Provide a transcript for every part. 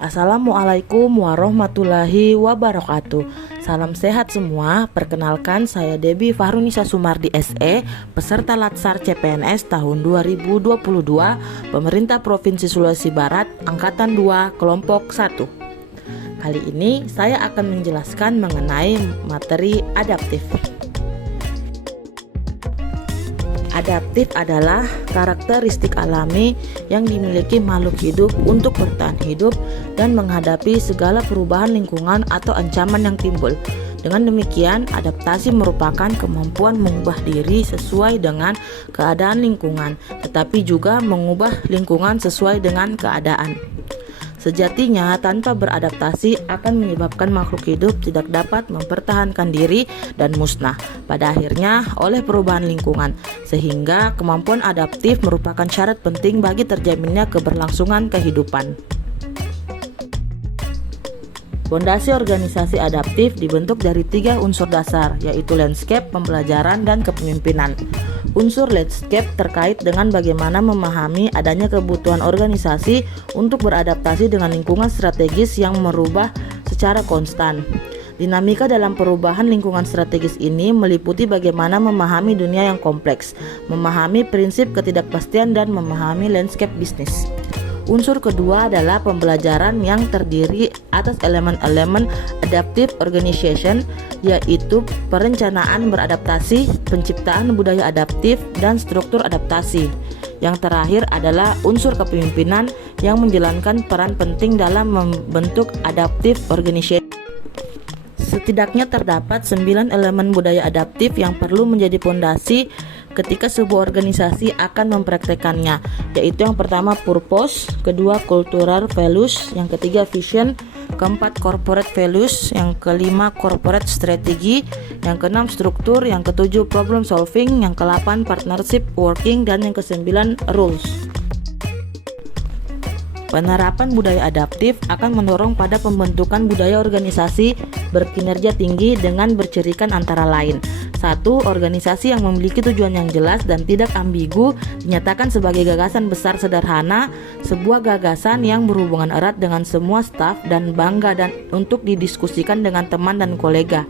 Assalamualaikum warahmatullahi wabarakatuh. Salam sehat semua. Perkenalkan, saya Debbie Fahrunisa Sumardi SE, peserta Latsar CPNS tahun 2022, Pemerintah Provinsi Sulawesi Barat, Angkatan 2, Kelompok 1. Kali ini saya akan menjelaskan mengenai materi adaptif. Adaptif adalah karakteristik alami yang dimiliki makhluk hidup untuk bertahan hidup dan menghadapi segala perubahan lingkungan atau ancaman yang timbul. Dengan demikian, adaptasi merupakan kemampuan mengubah diri sesuai dengan keadaan lingkungan, tetapi juga mengubah lingkungan sesuai dengan keadaan. Sejatinya, tanpa beradaptasi akan menyebabkan makhluk hidup tidak dapat mempertahankan diri dan musnah pada akhirnya oleh perubahan lingkungan, sehingga kemampuan adaptif merupakan syarat penting bagi terjaminnya keberlangsungan kehidupan. Fondasi organisasi adaptif dibentuk dari 3 unsur dasar, yaitu landscape, pembelajaran, dan kepemimpinan. Unsur landscape terkait dengan bagaimana memahami adanya kebutuhan organisasi untuk beradaptasi dengan lingkungan strategis yang merubah secara konstan. Dinamika dalam perubahan lingkungan strategis ini meliputi bagaimana memahami dunia yang kompleks, memahami prinsip ketidakpastian, dan memahami landscape bisnis. Unsur kedua adalah pembelajaran yang terdiri atas elemen-elemen adaptive organization, yaitu perencanaan beradaptasi, penciptaan budaya adaptif, dan struktur adaptasi. Yang terakhir adalah unsur kepemimpinan yang menjalankan peran penting dalam membentuk adaptive organization. Setidaknya terdapat 9 elemen budaya adaptif yang perlu menjadi fondasi ketika sebuah organisasi akan mempraktekannya, yaitu yang pertama purpose, kedua cultural values, yang ketiga vision, keempat corporate values, yang kelima corporate strategy, yang keenam struktur, yang ketujuh problem solving, yang ke-8 partnership working, dan yang ke-9 rules. Penerapan budaya adaptif akan mendorong pada pembentukan budaya organisasi berkinerja tinggi dengan bercirikan antara lain: 1. Organisasi yang memiliki tujuan yang jelas dan tidak ambigu dinyatakan sebagai gagasan besar sederhana, sebuah gagasan yang berhubungan erat dengan semua staf dan bangga dan untuk didiskusikan dengan teman dan kolega.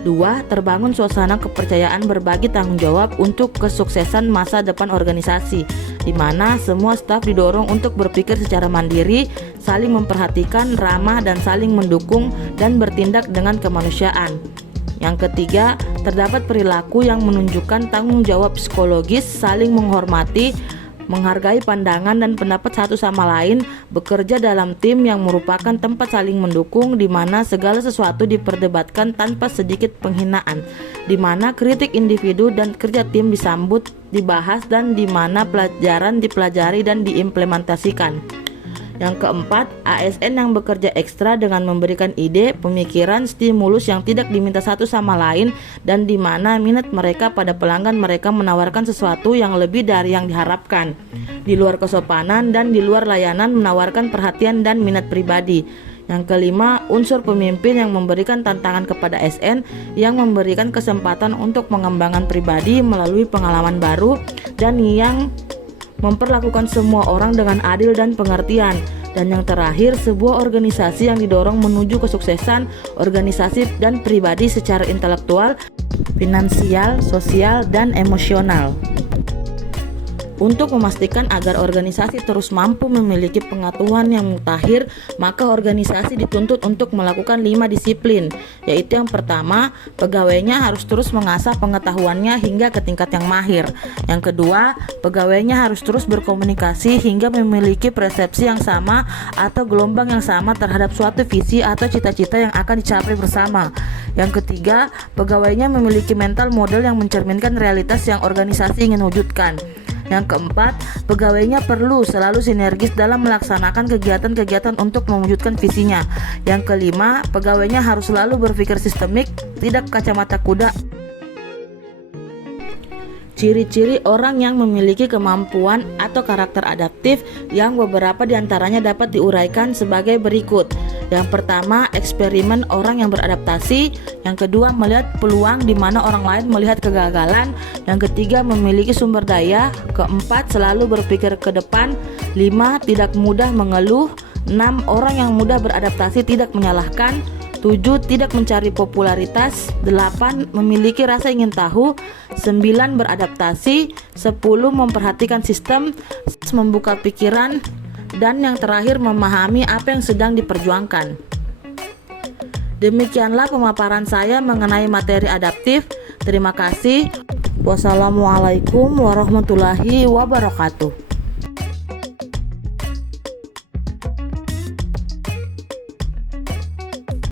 2. Terbangun suasana kepercayaan berbagi tanggung jawab untuk kesuksesan masa depan organisasi, di mana semua staf didorong untuk berpikir secara mandiri, saling memperhatikan, ramah, dan saling mendukung dan bertindak dengan kemanusiaan. Yang ketiga, terdapat perilaku yang menunjukkan tanggung jawab psikologis, saling menghormati, menghargai pandangan dan pendapat satu sama lain, bekerja dalam tim yang merupakan tempat saling mendukung, di mana segala sesuatu diperdebatkan tanpa sedikit penghinaan, di mana kritik individu dan kerja tim disambut, dibahas, dan di mana pelajaran dipelajari dan diimplementasikan. Yang keempat, ASN yang bekerja ekstra dengan memberikan ide, pemikiran, stimulus yang tidak diminta satu sama lain, dan di mana minat mereka pada pelanggan mereka menawarkan sesuatu yang lebih dari yang diharapkan, di luar kesopanan dan di luar layanan menawarkan perhatian dan minat pribadi. Yang kelima, unsur pemimpin yang memberikan tantangan kepada ASN, yang memberikan kesempatan untuk mengembangkan pribadi melalui pengalaman baru, dan yang memperlakukan semua orang dengan adil dan pengertian. Dan yang terakhir, sebuah organisasi yang didorong menuju kesuksesan organisasi dan pribadi secara intelektual, finansial, sosial, dan emosional. Untuk memastikan agar organisasi terus mampu memiliki pengetahuan yang mutakhir, maka organisasi dituntut untuk melakukan 5 disiplin, yaitu yang pertama, pegawainya harus terus mengasah pengetahuannya hingga ke tingkat yang mahir. Yang kedua, pegawainya harus terus berkomunikasi hingga memiliki persepsi yang sama atau gelombang yang sama terhadap suatu visi atau cita-cita yang akan dicapai bersama. Yang ketiga, pegawainya memiliki mental model yang mencerminkan realitas yang organisasi ingin wujudkan. Yang keempat, pegawainya perlu selalu sinergis dalam melaksanakan kegiatan-kegiatan untuk mewujudkan visinya. Yang kelima, pegawainya harus selalu berpikir sistemik, tidak kacamata kuda. Ciri-ciri orang yang memiliki kemampuan atau karakter adaptif yang beberapa diantaranya dapat diuraikan sebagai berikut. Yang pertama, eksperimen orang yang beradaptasi. Yang kedua, melihat peluang di mana orang lain melihat kegagalan. Yang ketiga, memiliki sumber daya. Keempat, selalu berpikir ke depan. 5, tidak mudah mengeluh. 6. Orang yang mudah beradaptasi tidak menyalahkan. 7. Tidak mencari popularitas. 8. Memiliki rasa ingin tahu. 9. Beradaptasi. 10. Memperhatikan sistem. Membuka pikiran. Dan yang terakhir, memahami apa yang sedang diperjuangkan. Demikianlah pemaparan saya mengenai materi adaptif. Terima kasih. Wassalamualaikum warahmatullahi wabarakatuh.